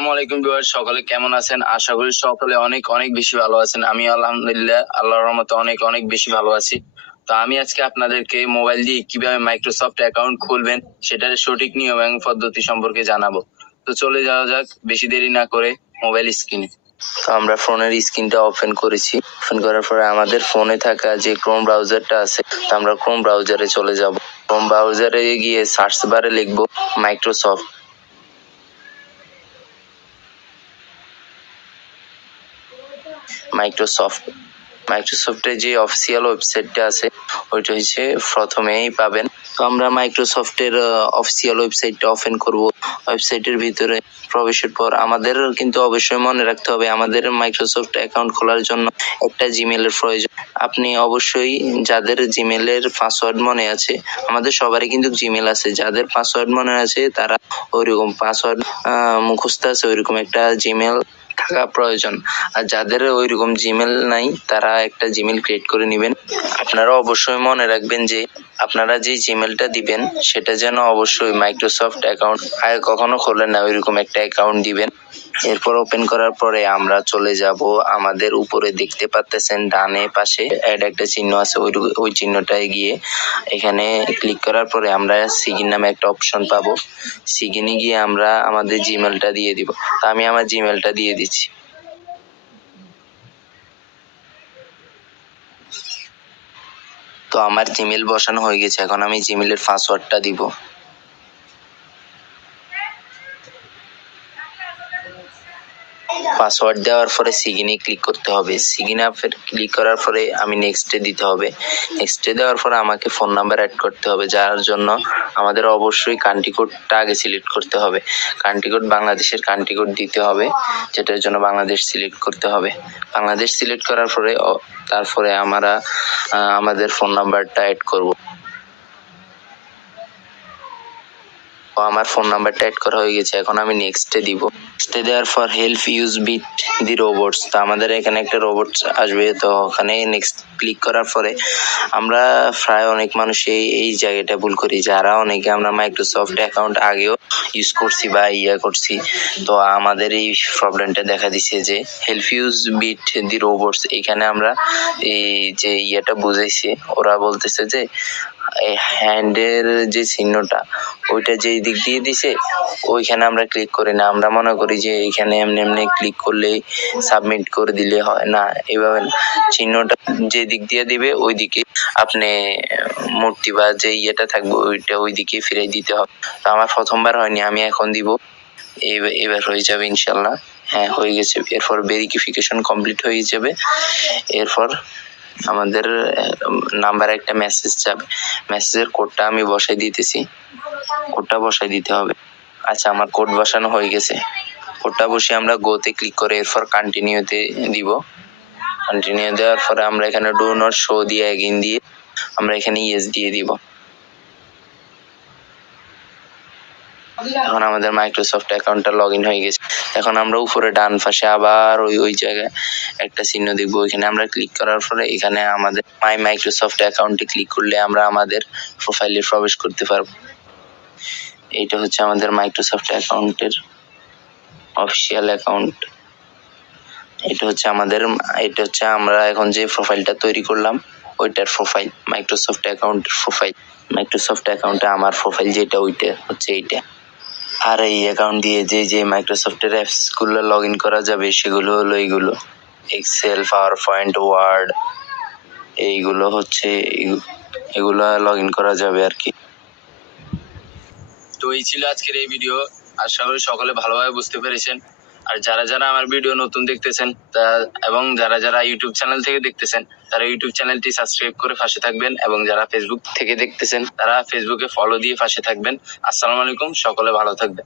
আসসালামু আলাইকুম ভিউয়ার্স, সকলে কেমন আছেন? আশা করি সকলে অনেক অনেক বেশি ভালো আছেন। আমি আলহামদুলিল্লাহ আল্লাহর রহমতে অনেক অনেক বেশি ভালো আছি। তো আমি আজকে আপনাদেরকে মোবাইল দিয়ে কিভাবে মাইক্রোসফট অ্যাকাউন্ট খুলবেন সেটার সঠিক নিয়ম এবং পদ্ধতি সম্পর্কে জানাবো। তো চলে যাওয়া যাক বেশি দেরি না করে মোবাইল স্ক্রিনে। তো আমরা ফোনের স্ক্রিনটা ওপেন করেছি। ওপেন করার পরে আমাদের ফোনে থাকা যে ক্রোম ব্রাউজারটা আছে, তো আমরা ক্রোম ব্রাউজারে চলে যাব। ক্রোম ব্রাউজারে গিয়ে সার্চ বারে লিখবো মাইক্রোসফট। মাইক্রোসফটের যে অফিসিয়াল ওয়েবসাইটটা আছে ওইটা হচ্ছে প্রথমেই পাবেন। তো আমরা মাইক্রোসফটের অফিসিয়াল ওয়েবসাইটটা ওপেন করব। ওয়েবসাইটের ভিতরে প্রবেশের পর আমাদের কিন্তু অবশ্যই মনে রাখতে হবে আমাদের মাইক্রোসফট অ্যাকাউন্ট খোলার জন্য একটা জিমেলের প্রয়োজন। আপনি অবশ্যই যাদের জিমেলের পাসওয়ার্ড মনে আছে, আমাদের সবারই কিন্তু জিমেল আছে, যাদের পাসওয়ার্ড মনে আছে তারা ওইরকম পাসওয়ার্ড মুখস্থ আছে ওইরকম একটা জিমেল থাকা প্রয়োজন। আর যাদের ওইরকম জিমেল নাই তারা একটা জিমেল ক্রিয়েট করে নেবেন। আপনারা অবশ্যই মনে রাখবেন যে আপনারা যে জিমেলটা দিবেন সেটা যেন অবশ্যই মাইক্রোসফট অ্যাকাউন্ট আগে কখনো খোলেন না ওইরকম একটা অ্যাকাউন্ট দিবেন। এরপর ওপেন করার পরে আমরা চলে যাব, আমাদের উপরে দেখতে পাচ্ছেন ডানে পাশে অ্যাড একটা চিহ্ন আছে, ওই চিহ্নটায় গিয়ে এখানে ক্লিক করার পরে আমরা সিগিন নামে একটা অপশন পাবো। সিগিনে গিয়ে আমরা আমাদের জিমেলটা দিয়ে দিব। তো আমি আমার জিমেলটা দিয়ে দিচ্ছি। তো আমার জিমেল বসানো হয়ে গেছে, এখন আমি জিমেলের পাসওয়ার্ডটা দিব। পাসওয়ার্ড দেওয়ার পরে সিগিনে ক্লিক করতে হবে। সিগিনে ক্লিক করার পরে আমি নেক্সটে দিতে হবে। নেক্সটে দেওয়ার পরে আমাকে ফোন নাম্বার অ্যাড করতে হবে, যার জন্য আমাদের অবশ্যই কান্ট্রি কোডটা আগে সিলেক্ট করতে হবে। কান্ট্রি কোড বাংলাদেশের কান্ট্রি কোড দিতে হবে, যেটার জন্য বাংলাদেশ সিলেক্ট করতে হবে। বাংলাদেশ সিলেক্ট করার পরে তারপরে আমরা আমাদের ফোন নাম্বারটা অ্যাড করব। আমার ফোন নাম্বারটা অ্যাড করা হয়ে গেছে, এখন আমি নেক্সটে দিব। নেক্সটে দেওয়ার পর হেল্প ইউজ বিট দি রোবটস, তো আমাদের এখানে একটা রোবট আসবে। তো ওখানে নেক্সট ক্লিক করার পরে আমরা প্রায় অনেক মানুষ এই জায়গাটা ভুল করি, যারা অনেকে আমরা মাইক্রোসফট অ্যাকাউন্ট আগেও ইউজ করছি বা করছি। তো আমাদের এই প্রবলেমটা দেখা দিচ্ছে যে হেল্প ইউজ বিট দি রোবটস, এখানে আমরা এই যে বুঝাইছি, ওরা বলতেছে যে হ্যান্ডের যে চিহ্নটা ওইটা যেই দিক দিয়ে দিছে ওইখানে আমরা ক্লিক করি না। আমরা মনে করি যে এখানে এমনি এমনি ক্লিক করলেই সাবমিট করে দিলে হয় না, এইভাবে চিহ্নটা যে দিক দিয়ে দিবে ওই দিকে আপনি মূর্তি বা যে থাকবে ওইটা ওই দিকে ফিরে দিতে হবে। তো আমার প্রথমবার হয়নি, আমি এখন দিব, এবার হয়ে যাবে ইনশাল্লাহ। হ্যাঁ, হয়ে গেছে। এরপর ভেরিফিকেশন কমপ্লিট হয়ে যাবে। এরপর আমাদের নাম্বারে একটা মেসেজ যাবে, মেসেজের কোডটা আমি বসাই দিতেছি। কোডটা বসাই দিতে হবে। আচ্ছা, আমার কোড বসানো হয়ে গেছে। কোডটা বসে আমরা গোতে ক্লিক করে এরপর কন্টিনিউতে দিব। কন্টিনিউ দেওয়ার পরে আমরা এখানে ডু নট শো দিয়ে এগেইন দিয়ে আমরা এখানে ইয়েস দিয়ে দিব। এখন আমাদের মাইক্রোসফট অ্যাকাউন্টটা লগ ইন হয়ে গেছে। এখন আমরা উপরে ডান পাশে আবার ওই জায়গায় একটা চিহ্ন দেখবো, ওইখানে আমরা ক্লিক করার পরে এখানে আমাদের মাই মাইক্রোসফট অ্যাকাউন্টে ক্লিক করলে আমরা আমাদের প্রোফাইলে প্রবেশ করতে পারবো। এইটা হচ্ছে আমাদের মাইক্রোসফট অ্যাকাউন্টের অফিসিয়াল অ্যাকাউন্ট। এটা হচ্ছে আমরা এখন যে প্রোফাইলটা তৈরি করলাম ওইটার প্রোফাইল, মাইক্রোসফট অ্যাকাউন্টের প্রোফাইল। মাইক্রোসফট অ্যাকাউন্টে আমার প্রোফাইল যেটা ওইটা হচ্ছে এইটা। আর এই অ্যাকাউন্ট দিয়ে যে মাইক্রোসফটের অ্যাপস গুলো লগ ইন করা যাবে সেগুলো হলো এইগুলো: এক্সেল, পাওয়ার পয়েন্ট, ওয়ার্ড, এইগুলো হচ্ছে এগুলো লগ ইন করা যাবে আর কি। তো এই ছিল আজকের এই ভিডিও। আশা করি সকলে ভালোভাবে বুঝতে পেরেছেন। আর যারা যারা আমার ভিডিও নতুন দেখতেছেন এবং যারা যারা ইউটিউব চ্যানেল থেকে দেখতেছেন তারা ইউটিউব চ্যানেলটি সাবস্ক্রাইব করে পাশে থাকবেন, এবং যারা ফেসবুক থেকে দেখতেছেন তারা ফেসবুকে ফলো দিয়ে পাশে থাকবেন। আসসালামু আলাইকুম, সকলে ভালো থাকবেন।